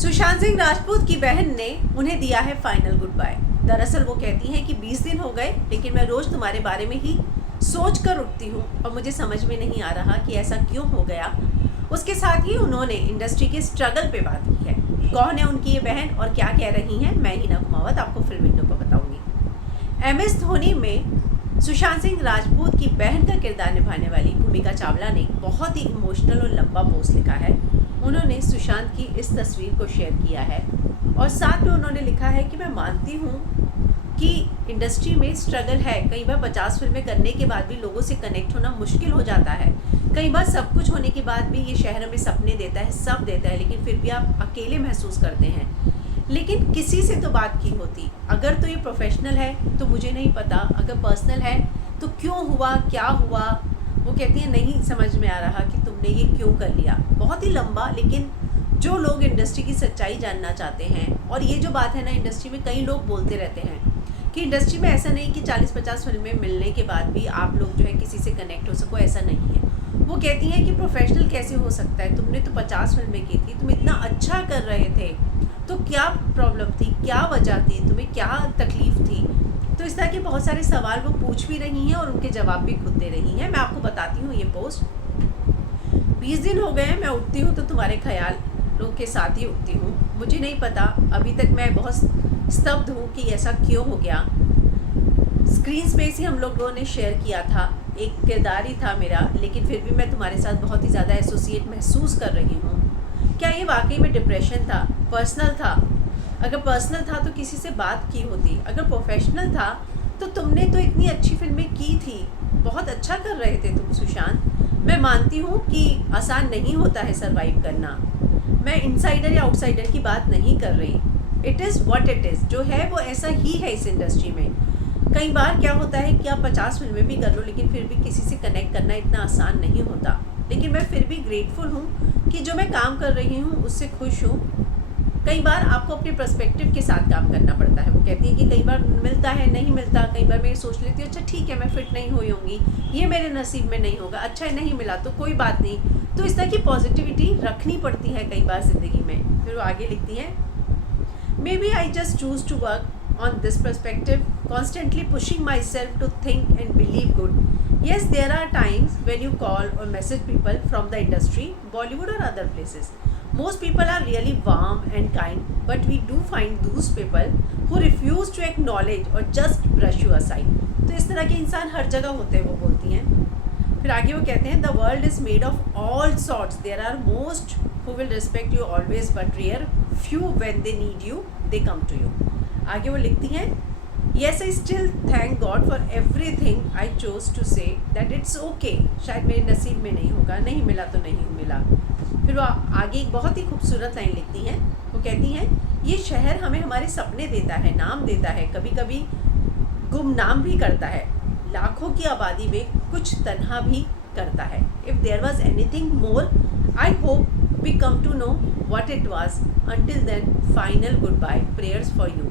सुशांत सिंह राजपूत की बहन ने उन्हें दिया है फाइनल गुड बाय। दरअसल वो कहती हैं कि 20 दिन हो गए लेकिन मैं रोज़ तुम्हारे बारे में ही सोच कर उठती हूँ और मुझे समझ में नहीं आ रहा कि ऐसा क्यों हो गया। उसके साथ ही उन्होंने इंडस्ट्री के स्ट्रगल पे बात की है। कौन है उनकी ये बहन और क्या कह रही हैं, मैं हिना कुमावत आपको फिल्म विंडो पर बताऊंगी। MS धोनी में सुशांत सिंह राजपूत की बहन का किरदार निभाने वाली भूमिका चावला ने बहुत ही इमोशनल और लंबा पोस्ट लिखा है। उन्होंने सुशांत की इस तस्वीर को शेयर किया है और साथ में उन्होंने लिखा है कि मैं मानती हूँ कि इंडस्ट्री में स्ट्रगल है। कई बार 50 फिल्में करने के बाद भी लोगों से कनेक्ट होना मुश्किल हो जाता है। कई बार सब कुछ होने के बाद भी ये शहर हमें सपने देता है, सब देता है, लेकिन फिर भी आप अकेले महसूस करते हैं। लेकिन किसी से तो बात की होती। अगर तो ये प्रोफेशनल है तो मुझे नहीं पता, अगर पर्सनल है तो क्यों हुआ, क्या हुआ। वो कहती है नहीं समझ में आ रहा कि तुमने ये क्यों कर लिया। बहुत ही लंबा, लेकिन जो लोग इंडस्ट्री की सच्चाई जानना चाहते हैं, और ये जो बात है ना, इंडस्ट्री में कई लोग बोलते रहते हैं कि इंडस्ट्री में ऐसा नहीं कि 40-50 फिल्में मिलने के बाद भी आप लोग जो है किसी से कनेक्ट हो सको, ऐसा नहीं है। वो कहती हैं कि प्रोफेशनल कैसे हो सकता है, तुमने तो 50 फिल्में की थी, तुम इतना अच्छा कर रहे थे, तो क्या प्रॉब्लम थी, क्या वजह थी, तुम्हें क्या तकलीफ थी। तो इस तरह के बहुत सारे सवाल वो पूछ भी रही हैं और उनके जवाब भी खुद दे रही हैं। मैं आपको बताती हूँ ये पोस्ट। 20 दिन हो गए मैं उठती हूँ तो तुम्हारे ख्यालों के साथ ही उठती हूँ। मुझे नहीं पता, अभी तक मैं बहुत स्तब्ध हूँ कि ऐसा क्यों हो गया। स्क्रीन स्पेस ही हम लोगों ने शेयर किया था, एक किरदार ही था मेरा, लेकिन फिर भी मैं तुम्हारे साथ बहुत ही ज़्यादा एसोसिएट महसूस कर रही हूँ। क्या ये वाकई में डिप्रेशन था, पर्सनल था? अगर पर्सनल था तो किसी से बात की होती, अगर प्रोफेशनल था तो तुमने तो इतनी अच्छी फिल्में की थी, बहुत अच्छा कर रहे थे तुम सुशांत। मैं मानती हूँ कि आसान नहीं होता है सरवाइव करना। मैं इनसाइडर या आउटसाइडर की बात नहीं कर रही। It is what it is, जो है वो ऐसा ही है इस इंडस्ट्री में। कई बार क्या होता है कि आप 50 फिल्में भी कर लो लेकिन फिर भी किसी से कनेक्ट करना इतना आसान नहीं होता। लेकिन मैं फिर भी ग्रेटफुल हूँ कि जो मैं काम कर रही हूँ उससे खुश हूँ। कई बार आपको अपने पर्सपेक्टिव के साथ काम करना पड़ता है। वो कहती है कि कई बार मिलता है, नहीं मिलता। कई बार मैं ये सोच लेती हूँ अच्छा ठीक है, मैं फिट नहीं हुई होंगी, ये मेरे नसीब में नहीं होगा, अच्छा है नहीं मिला तो कोई बात नहीं। तो इस तरह की पॉजिटिविटी रखनी पड़ती है कई बार ज़िंदगी में। फिर वो आगे लिखती हैं, maybe I just choose to work on this perspective, constantly pushing myself to think and believe good. Yes, there are times when you call or message people from the industry, Bollywood or other places. Most people are really warm and kind, but we do find those people who refuse to acknowledge or just brush you aside. तो इस तरह के इंसान हर जगह होते हैं, वो बोलती हैं। फिर आगे वो कहते हैं, the world is made of all sorts. There are most who will respect you always, but rare few when they need you, they come to you. आगे वो लिखती हैं, yes I still thank God for everything I chose to say that it's okay. शायद मेरे नसीब में नहीं होगा, नहीं मिला तो नहीं मिला। फिर वो आगे एक बहुत ही खूबसूरत लाइन लिखती हैं। वो कहती हैं, ये शहर हमें हमारे सपने देता है, नाम देता है, कभी कभी गुमनाम भी करता है, लाखों की आबादी में कुछ तन्हा भी करता है। If there was anything more I hope we come to know what it was. Until then, final goodbye, prayers for you.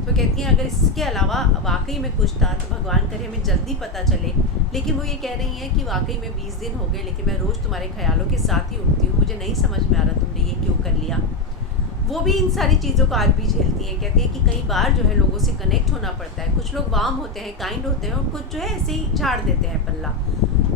तो कहती हैं अगर इसके अलावा वाकई में कुछ था तो भगवान करे हमें जल्दी पता चले। लेकिन वो ये कह रही हैं कि वाकई में 20 दिन हो गए लेकिन मैं रोज़ तुम्हारे ख्यालों के साथ ही उठती हूँ, मुझे नहीं समझ में आ रहा तुमने ये क्यों कर लिया। वो भी इन सारी चीज़ों को आज भी झेलती हैं। कहती हैं कि कई बार जो है लोगों से कनेक्ट होना पड़ता है। कुछ लोग वार्म होते हैं, काइंड होते हैं, और कुछ जो है ऐसे ही झाड़ देते हैं पल्ला।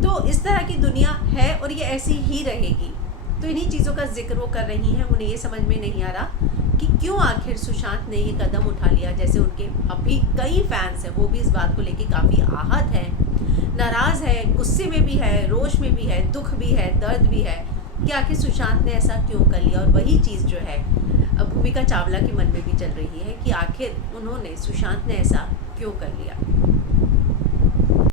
तो इस तरह की दुनिया है और ये ऐसी ही रहेगी। तो इन्हीं चीज़ों का जिक्र वो कर रही हैं। उन्हें ये समझ में नहीं आ रहा कि क्यों आखिर सुशांत ने ये कदम उठा लिया। जैसे उनके अभी कई फैंस हैं, वो भी इस बात को लेके काफ़ी आहत हैं, नाराज़ है, गुस्से में भी है, रोष में भी है, दुख भी है, दर्द भी है कि आखिर सुशांत ने ऐसा क्यों कर लिया। और वही चीज़ जो है अब भूमिका चावला के मन में भी चल रही है कि आखिर उन्होंने, सुशांत ने ऐसा क्यों कर लिया।